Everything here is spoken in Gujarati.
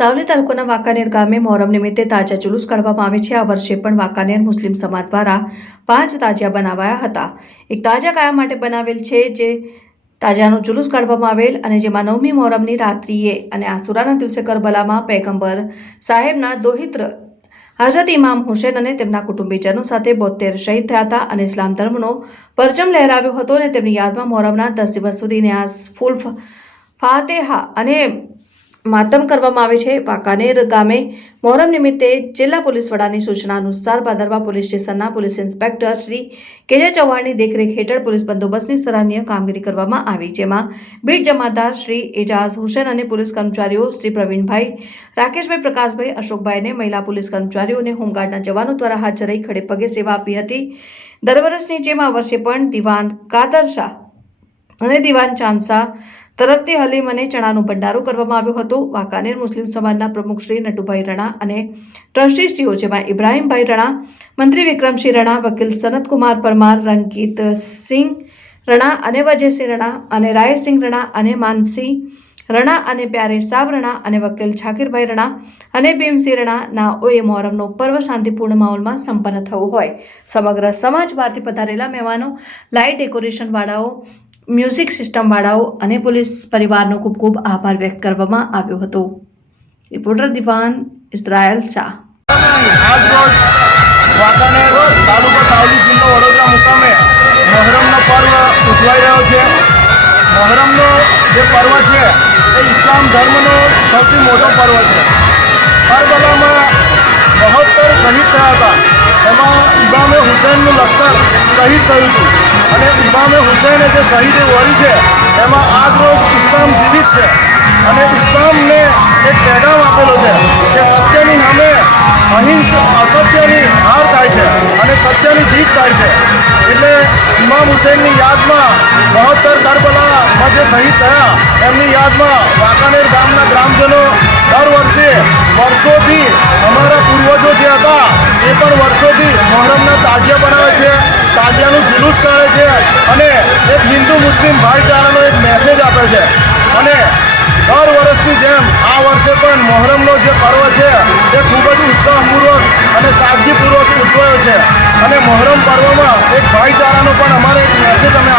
સાવલી તાલુકાના વાંકાનેર ગામે મોહરમ નિમિત્તે તાજા જુલુસ કાઢવામાં આવે છે. આ વર્ષે પણ વાંકાનેર મુસ્લિમ સમાજ દ્વારા પાંચ તાજિયા બનાવાયા હતા. એક તાજા કાયા માટે બનાવેલ છે જે તાજાનું જુલુસ કાઢવામાં આવેલ અને જેમાં નવમી મોહરમની રાત્રિએ અને આસુરાના દિવસે કરબલામાં પૈગંબર સાહેબના દોહિત્ર હજરત ઇમામ હુસેન અને તેમના કુટુંબીજનો સાથે બોતેર શહીદ થયા હતા અને ઇસ્લામ ધર્મનો પરચમ લહેરાવ્યો હતો અને તેમની યાદમાં મોહરમના દસ દિવસ સુધી ન્યાસ ફૂલ ફાતેહા અને માતમ કરવામાં આવે છે. વાંકાનેર ગામે મોહરમ નિમિત્તે જિલ્લા પોલીસ વડાની સૂચના અનુસાર ભાદરવા પોલીસ સ્ટેશનના પોલીસ ઇન્સ્પેક્ટર શ્રી કેજે ચૌહાણની દેખરેખ હેઠળ પોલીસ બંદોબસ્તની સરાહનીય કામગીરી કરવામાં આવી, જેમાં બીટ જમાદાર શ્રી એજાઝ હુસેન અને પોલીસ કર્મચારીઓ શ્રી પ્રવીણભાઈ, રાકેશભાઈ પ્રકાશભાઈ અશોકભાઈને મહિલા પોલીસ કર્મચારીઓ અને હોમગાર્ડના જવાનો દ્વારા હાજર રહી ખડે પગે સેવા આપી હતી. દર વર્ષની જેમ આ વર્ષે પણ દિવાન કાદર શાહ અને દિવાન ચાંદસા તરફથી હલીમ અને ચણાનો ભંડારો કરવામાં આવ્યો હતો. વાંકાનેર મુસ્લિમ સમાજના પ્રમુખ શ્રી નટુભાઈ રણા અને ટ્રસ્ટીશ્રીઓ જેમાં ઇબ્રાહીમભાઈ રણા, મંત્રી વિક્રમસિંહ રણા, વકીલ સનતકુમાર પરમાર, રંગીત સિંહ રણા અને વજયસિંહ રણા અને રાયસિંહ રણા અને માનસિંહ રણા અને પ્યારે સાબ રણા અને વકીલ છાકીરભાઈ રણા અને ભીમસિંહ રણા ના ઓએ મોહરમનો પર્વ શાંતિપૂર્ણ માહોલમાં સંપન્ન થવું હોય. સમગ્ર સમાજ બહારથી પધારેલા મહેમાનો, લાઇટ ડેકોરેશન વાળાઓ મ્યુઝિક સિસ્ટમ વાળાઓ અને પોલીસ પરિવારનો ખૂબ ખૂબ આભાર વ્યક્ત કરવામાં આવ્યો હતો. રિપોર્ટર દિવાન ઇઝરાયલ શાહ. તાલુકો સાવલી જિલ્લો વડોદરા પર્વ ઉજવાઈ રહ્યો છે મહોરમનો જે પર્વ છે, એ ઇસ્લામ ધર્મનો સૌથી મોટો પર્વ છે. કરબલામાં બહોત્તર શહીદ થયા હતા. એમાં ઇમામે લશ્કર શહીદ થયું હતું. અને ઇમામે હુસૈને જે શહીદી વળી છે, એમાં આજ ઇસ્લામ જીવિત છે. અને ઇસ્લામને એક પેગામ આપેલો છે કે સત્યની સામે અહિંસ, અસત્યની હાર થાય છે અને સત્યની જીત થાય છે. એટલે ઇમામ હુસૈનની યાદમાં બહોત્તર કરબલામાં જે શહીદ થયા, એમની યાદમાં વાંકાનેર ગામના ગ્રામજનો દર વર્ષે વર્ષોથી અમારા પૂર્વજો જે હતા, એ પણ વર્ષોથી પણ મોહરમનો જે પર્વ છે, એ ખૂબ જ ઉત્સાહપૂર્વક અને સાદગીપૂર્વક ઉજવાયો છે. અને મોહરમ પર્વમાં એક ભાઈચારાનો પણ અમારે એક મેસેજ અમે